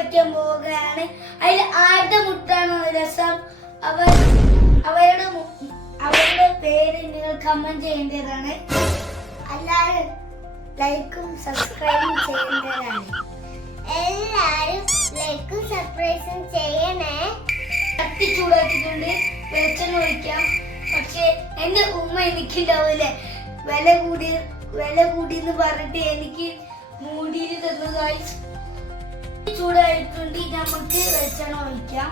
വയ്ക്കാൻ പോവുകയാണ്. അതിൽ ആരുടെ മുട്ടാണോ രസം അവരുടെ പേര് നിങ്ങൾ കമന്റ് ചെയ്യേണ്ടതാണ്. എല്ലാവരും ലൈക്കും സബ്സ്ക്രൈബും ചെയ്യേണ്ടതാണ്. എല്ലാരും ലൈക്കും സബ്സ്ക്രൈബും ചെയ്യണേ. കത്തി ചൂടാക്കിയിട്ടുണ്ട്. വെളിച്ചെണ്ണ ഒഴിക്കാം. പക്ഷെ എന്റെ ഉമ്മ എനിക്കുണ്ടാവൂലേ വില കൂടിയെന്ന് പറഞ്ഞിട്ട് എനിക്ക് മൂടിയിൽ തന്നതായി. ചൂടായിട്ടുണ്ട്. നമുക്ക് വെളിച്ചെണ്ണ ഒഴിക്കാം.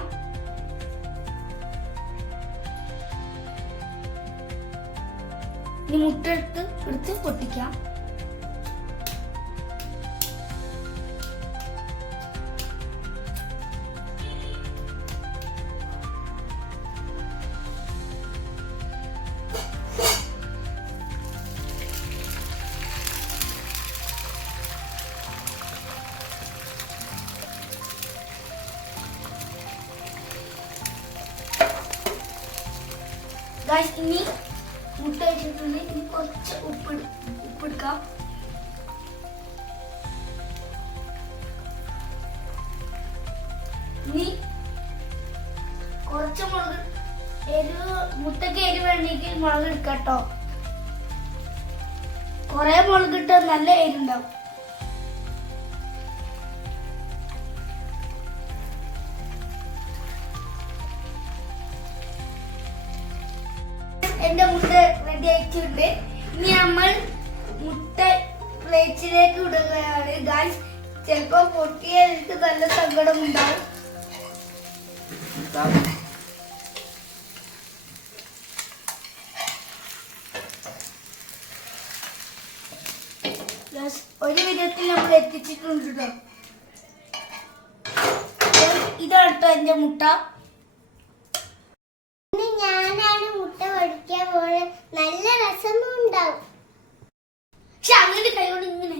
ഇനി മുട്ട എടുത്ത് പൊട്ടിക്കാം. ഗൈസ്, ഇനി മുട്ട വെച്ചിട്ടുണ്ട്. ഇനി കുറച്ച് ഉപ്പെടുക്കാം. ഇനി കുറച്ച് മുട്ടയ്ക്ക് എരിവ് വേണമെങ്കിൽ മുളക് എടുക്കട്ടോ. കൊറേ മുളക് ഇട്ടാൽ നല്ല എരിവുണ്ടാവും. എന്റെ മുട്ട റെഡി ആയിട്ടുണ്ട്. ഇനി നമ്മൾ മുട്ട പ്ലേറ്റിലേക്ക് ഇടുകയാണ്. ഗായ്സ്, ചിലപ്പോ പൊട്ടിയാൽ എനിക്ക് നല്ല സങ്കടം ഉണ്ടാവും. ഒരു വിധത്തിൽ നമ്മൾ എത്തിച്ചിട്ടുണ്ട് കേട്ടോ. ഇതാണ് കേട്ടോ എന്റെ മുട്ട. ഞാനാണ് മുട്ട പൊടിക്കാൻ പോലെ നല്ല രസമും ഉണ്ടാവും. പക്ഷെ അങ്ങനെ കൈകൊണ്ട് ഇങ്ങനെ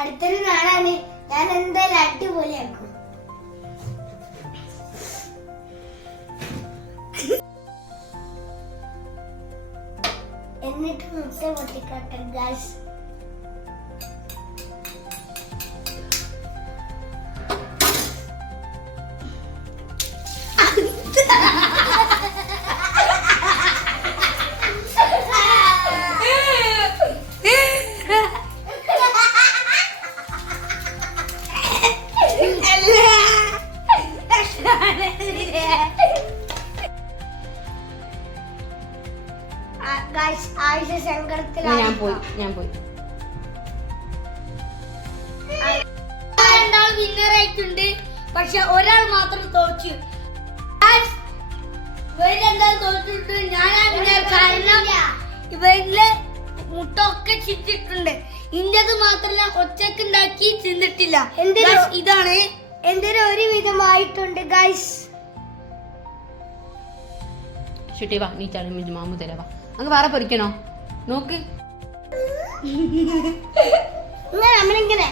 അടുത്തൊരു നാളാണ്. ഞാൻ എന്തായാലും അടിപൊളിയാക്കും. എന്നിട്ട് മുട്ട പൊട്ടിക്കട്ടെ ഗൈസ്. ആയിഷ സങ്കടത്തിലാണ്. ഞാൻ പോയി രണ്ടാൾ വിന്നർ ആയിട്ടുണ്ട്. പക്ഷെ ഒരാൾ മാത്രം തോറ്റു. ഇവരെന്താ തോറ്റിട്ടുണ്ട്? ഞാനാ കാരണം ഇവരിലെ മുട്ട ഒക്കെ ചിറ്റിട്ടുണ്ട്. ഇന്റത് മാത്രമല്ല ഒച്ചക്ക് ഉണ്ടാക്കി ചിന്തിട്ടില്ല. ഇതാണ് എന്തൊരു ഒരു വിധമായിട്ടുണ്ട് ഗൈസ്. ഷുട്ടി വാ, നീ ചളി മാമു തരാ വാ. അങ്ങ് വേറെ പൊരിക്കണോ? നോക്ക് നമ്മളിങ്ങനെ